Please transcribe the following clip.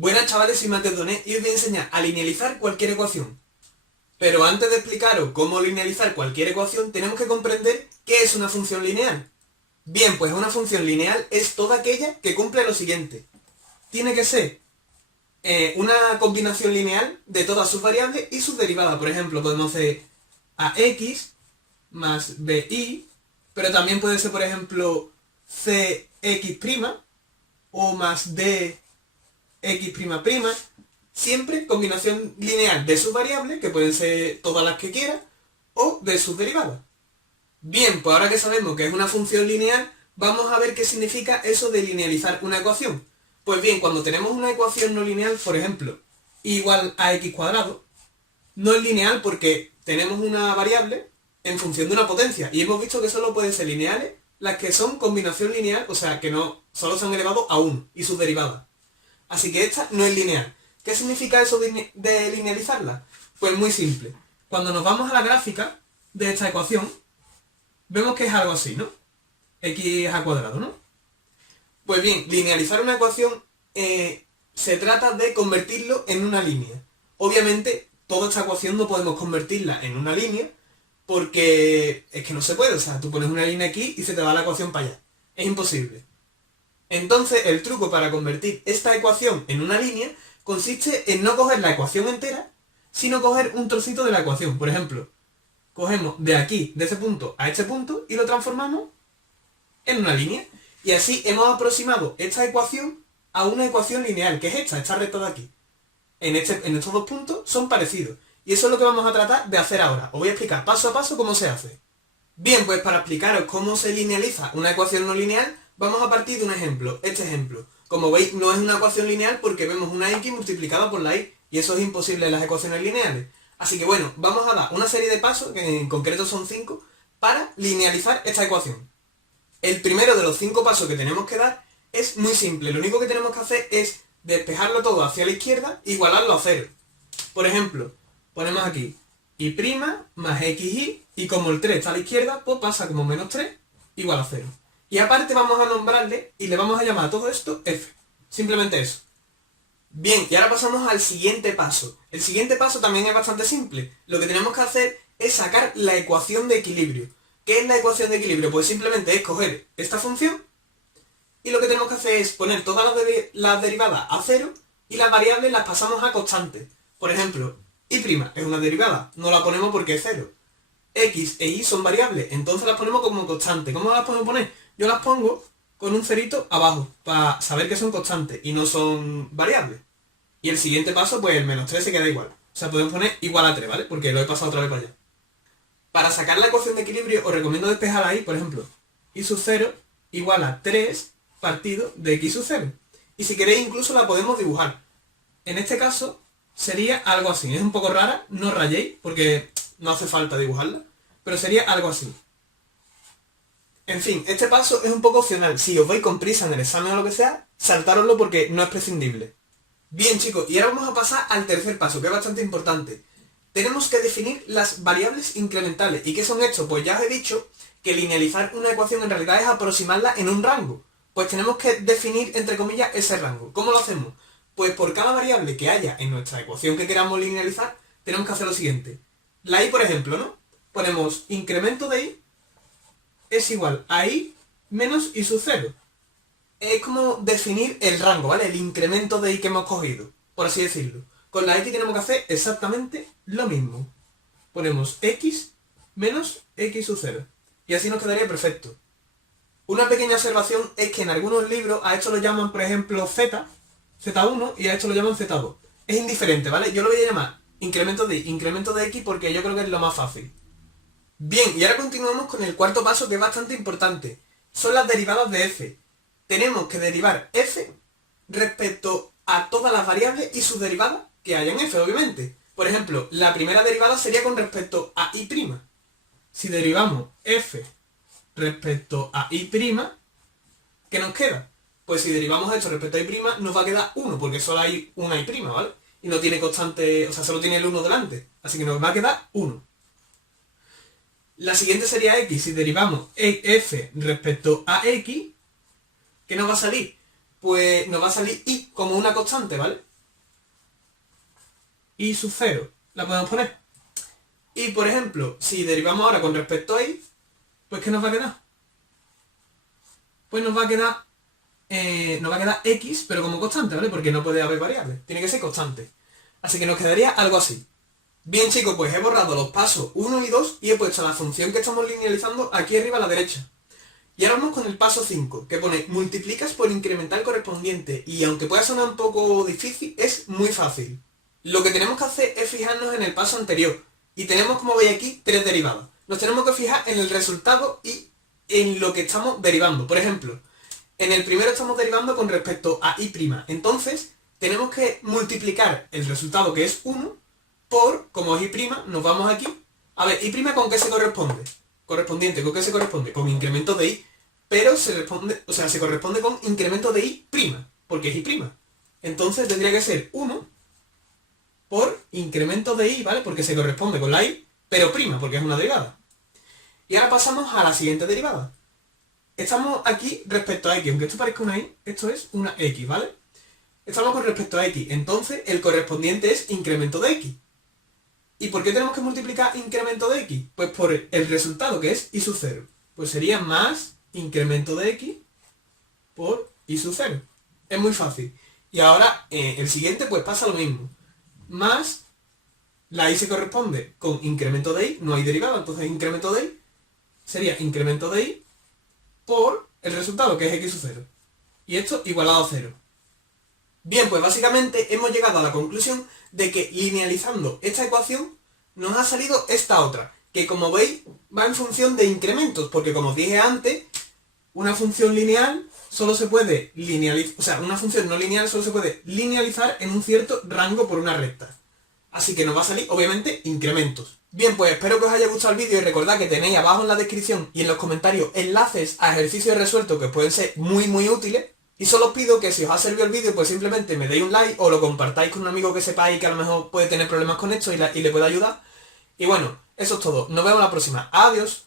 Buenas chavales, soy Mateo Doné y os voy a enseñar a linealizar cualquier ecuación. Pero antes de explicaros cómo linealizar cualquier ecuación, tenemos que comprender qué es una función lineal. Bien, pues una función lineal es toda aquella que cumple lo siguiente. Tiene que ser una combinación lineal de todas sus variables y sus derivadas. Por ejemplo, podemos hacer ax más bi, pero también puede ser, por ejemplo, cx' o más dx', siempre combinación lineal de sus variables, que pueden ser todas las que quiera, o de sus derivadas. Bien, pues ahora que sabemos que es una función lineal, vamos a ver qué significa eso de linealizar una ecuación. Pues bien, cuando tenemos una ecuación no lineal, por ejemplo, igual a x cuadrado, no es lineal porque tenemos una variable en función de una potencia, y hemos visto que solo pueden ser lineales las que son combinación lineal, o sea, que no solo se han elevado a 1 y sus derivadas. Así que esta no es lineal. ¿Qué significa eso de linealizarla? Pues muy simple. Cuando nos vamos a la gráfica de esta ecuación, vemos que es algo así, ¿no? X al cuadrado, ¿no? Pues bien, linealizar una ecuación se trata de convertirlo en una línea. Obviamente, toda esta ecuación no podemos convertirla en una línea porque es que no se puede. O sea, tú pones una línea aquí y se te va la ecuación para allá. Es imposible. Entonces, el truco para convertir esta ecuación en una línea consiste en no coger la ecuación entera, sino coger un trocito de la ecuación. Por ejemplo, cogemos de aquí, de ese punto a este punto, y lo transformamos en una línea. Y así hemos aproximado esta ecuación a una ecuación lineal, que es esta recta de aquí. En estos dos puntos son parecidos. Y eso es lo que vamos a tratar de hacer ahora. Os voy a explicar paso a paso cómo se hace. Bien, pues para explicaros cómo se linealiza una ecuación no lineal, vamos a partir de un ejemplo. Este ejemplo. Como veis, no es una ecuación lineal porque vemos una x multiplicada por la y, y eso es imposible en las ecuaciones lineales. Así que bueno, vamos a dar una serie de pasos, que en concreto son 5, para linealizar esta ecuación. El primero de los 5 pasos que tenemos que dar es muy simple. Lo único que tenemos que hacer es despejarlo todo hacia la izquierda e igualarlo a 0. Por ejemplo, ponemos aquí y' más xy, y como el 3 está a la izquierda, pues pasa como menos 3 igual a 0. Y aparte vamos a nombrarle y le vamos a llamar a todo esto f. Simplemente eso. Bien, y ahora pasamos al siguiente paso. El siguiente paso también es bastante simple. Lo que tenemos que hacer es sacar la ecuación de equilibrio. ¿Qué es la ecuación de equilibrio? Pues simplemente es coger esta función y lo que tenemos que hacer es poner todas las derivadas a 0 y las variables las pasamos a constantes. Por ejemplo, y' es una derivada, no la ponemos porque es 0. X e y son variables, entonces las ponemos como constantes. ¿Cómo las podemos poner? Yo las pongo con un cerito abajo, para saber que son constantes y no son variables. Y el siguiente paso, pues el menos 3 se queda igual. O sea, podemos poner igual a 3, ¿vale? Porque lo he pasado otra vez para allá. Para sacar la ecuación de equilibrio, os recomiendo despejar ahí, por ejemplo, y sub 0 igual a 3 partido de x sub 0. Y si queréis incluso la podemos dibujar. En este caso sería algo así. Es un poco rara, no rayéis, porque no hace falta dibujarla, pero sería algo así. En fin, este paso es un poco opcional. Si os vais con prisa en el examen o lo que sea, saltároslo porque no es prescindible. Bien chicos, y ahora vamos a pasar al tercer paso, que es bastante importante. Tenemos que definir las variables incrementales. ¿Y qué son estos? Pues ya os he dicho que linealizar una ecuación en realidad es aproximarla en un rango. Pues tenemos que definir, entre comillas, ese rango. ¿Cómo lo hacemos? Pues por cada variable que haya en nuestra ecuación que queramos linealizar, tenemos que hacer lo siguiente. La y, por ejemplo, ¿no? Ponemos incremento de y es igual a y menos y sub 0. Es como definir el rango, ¿vale? El incremento de y que hemos cogido, por así decirlo. Con la x tenemos que hacer exactamente lo mismo. Ponemos x menos x sub 0. Y así nos quedaría perfecto. Una pequeña observación es que en algunos libros a esto lo llaman, por ejemplo, z1, y a esto lo llaman z2. Es indiferente, ¿vale? Yo lo voy a llamar incremento de x porque yo creo que es lo más fácil. Bien, y ahora continuamos con el cuarto paso, que es bastante importante. Son las derivadas de f. Tenemos que derivar f respecto a todas las variables y sus derivadas que haya en f, obviamente. Por ejemplo, la primera derivada sería con respecto a y'. Si derivamos f respecto a y', ¿qué nos queda? Pues si derivamos esto respecto a y', nos va a quedar 1, porque solo hay una y', ¿vale? Y no tiene constante, o sea, solo tiene el 1 delante. Así que nos va a quedar 1. La siguiente sería x. Si derivamos f respecto a x, ¿qué nos va a salir? pues nos va a salir y como una constante, ¿vale? Y sub 0, la podemos poner. Y por ejemplo, si derivamos ahora con respecto a y, pues ¿qué nos va a quedar? Pues nos va a quedar x, pero como constante, ¿vale? Porque no puede haber variables, tiene que ser constante. Así que nos quedaría algo así. Bien chicos, pues he borrado los pasos 1 y 2 y he puesto la función que estamos linealizando aquí arriba a la derecha. Y ahora vamos con el paso 5, que pone multiplicas por incremental correspondiente, y aunque pueda sonar un poco difícil, es muy fácil. Lo que tenemos que hacer es fijarnos en el paso anterior, y tenemos, como veis aquí, 3 derivadas. Nos tenemos que fijar en el resultado y en lo que estamos derivando. Por ejemplo, en el primero estamos derivando con respecto a y', entonces tenemos que multiplicar el resultado, que es 1, por, como es y', nos vamos aquí. A ver, y' ¿con qué se corresponde? Correspondiente, ¿con qué se corresponde? Con incremento de y, pero se corresponde con incremento de y', porque es y'. Entonces tendría que ser 1 por incremento de y, ¿vale? Porque se corresponde con la y, pero prima, porque es una derivada. Y ahora pasamos a la siguiente derivada. Estamos aquí respecto a x, aunque esto parezca una y, esto es una x, ¿vale? Estamos con respecto a x, entonces el correspondiente es incremento de x. ¿Y por qué tenemos que multiplicar incremento de x? Pues por el resultado, que es y sub 0. Pues sería más incremento de x por y sub 0. Es muy fácil. Y ahora el siguiente pues pasa lo mismo. Más la y se corresponde con incremento de y, no hay derivada, entonces incremento de y sería incremento de y por el resultado, que es x sub 0. Y esto igualado a 0. Bien, pues básicamente hemos llegado a la conclusión de que linealizando esta ecuación nos ha salido esta otra, que como veis va en función de incrementos, porque como os dije antes, una función lineal solo se puede linealizar, o sea, una función no lineal solo se puede linealizar en un cierto rango por una recta. Así que nos va a salir, obviamente, incrementos. Bien, pues espero que os haya gustado el vídeo y recordad que tenéis abajo en la descripción y en los comentarios enlaces a ejercicios resueltos que pueden ser muy útiles. Y solo os pido que si os ha servido el vídeo, pues simplemente me deis un like o lo compartáis con un amigo que sepáis que a lo mejor puede tener problemas con esto y le puede ayudar. Y bueno, eso es todo. Nos vemos la próxima. Adiós.